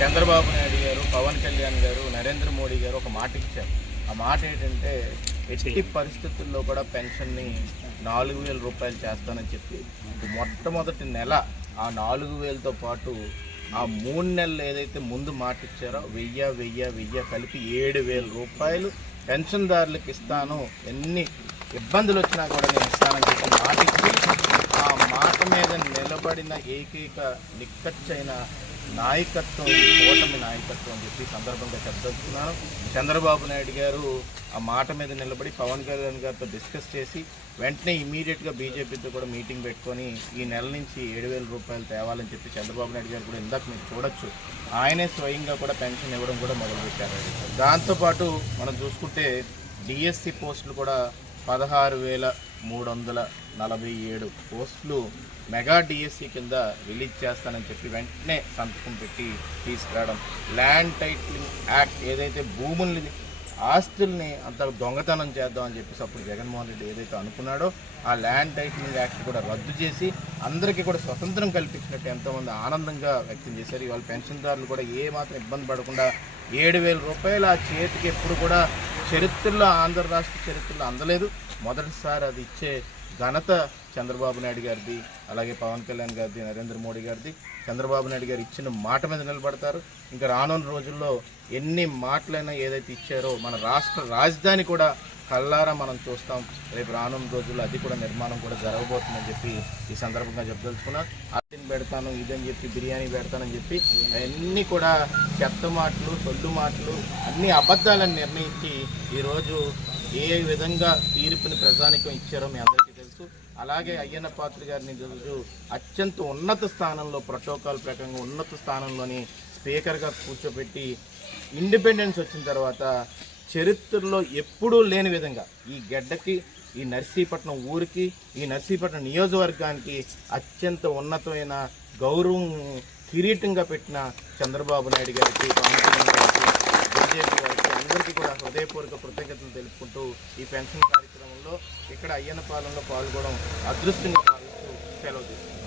చంద్రబాబు నాయుడు గారు పవన్ కళ్యాణ్ గారు నరేంద్ర మోడీ గారు ఒక మాట ఇచ్చారు. ఆ మాట ఏంటంటే ఎట్టి పరిస్థితుల్లో కూడా పెన్షన్ని నాలుగు వేల రూపాయలు చేస్తానని చెప్పి మొట్టమొదటి నెల ఆ నాలుగు వేలతో పాటు ఆ మూడు నెలలు ఏదైతే ముందు మాట ఇచ్చారో వెయ్యి వెయ్యి వెయ్యి కలిపి ఏడు వేల రూపాయలు పెన్షన్దారులకు ఇస్తాను. ఎన్ని ఇబ్బందులు వచ్చినా కూడా నేను ఇస్తానని చెప్పి మాట ఇచ్చి ఆ మాట మీద నిలబడిన ఏకైక నిక్కచ్చైన నాయకత్వం ఈ కూటమి నాయకత్వం అని చెప్పి సందర్భంగా చెప్పదలుచుకున్నాను. చంద్రబాబు నాయుడు గారు ఆ మాట మీద నిలబడి పవన్ కళ్యాణ్ గారితో డిస్కస్ చేసి వెంటనే ఇమీడియట్గా బీజేపీతో కూడా మీటింగ్ పెట్టుకొని ఈ నెల నుంచి ఏడు వేల రూపాయలు తేవాలని చెప్పి చంద్రబాబు నాయుడు గారు కూడా ఇందాక మీరు చూడొచ్చు. ఆయనే స్వయంగా కూడా పెన్షన్ ఇవ్వడం కూడా మొదలుపెట్టారు దాంతోపాటు మనం చూసుకుంటే డిఎస్సి పోస్టులు కూడా పదహారు వేల మూడు వందల నలభై ఏడు పోస్టులు మెగా డిఎస్సి కింద రిలీజ్ చేస్తానని చెప్పి వెంటనే సంతకం పెట్టి తీసుకురావడం. ల్యాండ్ టైటిలింగ్ యాక్ట్ ఏదైతే భూముల్ని ఆస్తుల్ని అంత దొంగతనం చేద్దాం అని చెప్పేసి అప్పుడు జగన్మోహన్ రెడ్డి ఏదైతే అనుకున్నాడో ఆ ల్యాండ్ టైటిలింగ్ యాక్ట్ కూడా రద్దు చేసి అందరికీ కూడా స్వతంత్రం కల్పించినట్టు ఎంతోమంది ఆనందంగా వ్యక్తం చేశారు. ఇవాళ పెన్షన్దారులు కూడా ఏమాత్రం ఇబ్బంది పడకుండా ఏడు వేల రూపాయలు ఆ చేతికి ఎప్పుడు కూడా చరిత్రలో ఆంధ్ర రాష్ట్ర చరిత్రలో అందలేదు. మొదటిసారి అది ఇచ్చే ఘనత చంద్రబాబు నాయుడు గారిది అలాగే పవన్ కళ్యాణ్ గారిది నరేంద్ర మోడీ గారిది. చంద్రబాబు నాయుడు గారు ఇచ్చిన మాట మీద నిలబడతారు. ఇంకా రానున్న రోజుల్లో ఎన్ని మాటలైనా ఏదైతే ఇచ్చారో మన రాష్ట్ర రాజధాని కూడా కల్లారా మనం చూస్తాం. రేపు రానున్న రోజుల్లో అది కూడా నిర్మాణం కూడా జరగబోతుందని చెప్పి ఈ సందర్భంగా చెప్పదలుచుకున్నా. అతిని పెడతాను ఇదని చెప్పి బిర్యానీ పెడతానని చెప్పి అన్నీ కూడా చెత్త మాటలు సొల్లు మాటలు అన్ని అబద్ధాలను నిర్ణయించి ఈరోజు ఏ విధంగా తీర్పుని ప్రజానికం ఇచ్చారో మీ అందరికీ తెలుసు. అలాగే అయ్యన్న పాత్రి గారిని ఈరోజు అత్యంత ఉన్నత స్థానంలో ప్రోటోకాల్ ప్రకారంగా ఉన్నత స్థానంలోని స్పీకర్గా కూర్చోబెట్టి ఇండిపెండెన్స్ వచ్చిన తర్వాత చరిత్రలో ఎప్పుడూ లేని విధంగా ఈ గడ్డకి ఈ నర్సీపట్నం ఊరికి ఈ నర్సీపట్నం నియోజకవర్గానికి అత్యంత ఉన్నతమైన గౌరవం కిరీటంగా పెట్టిన చంద్రబాబు నాయుడు గారికి పవన్ కళ్యాణ్ గారికి బీజేపీ హృదయపూర్వక కృతజ్ఞతలు తెలుపుకుంటూ ఈ పెన్షన్ కార్యక్రమంలో ఇక్కడ అయ్యన్నపాలెంలో పాల్గొనడం అదృష్టంగా భావిస్తూ సెలవు తీసుకుంటాం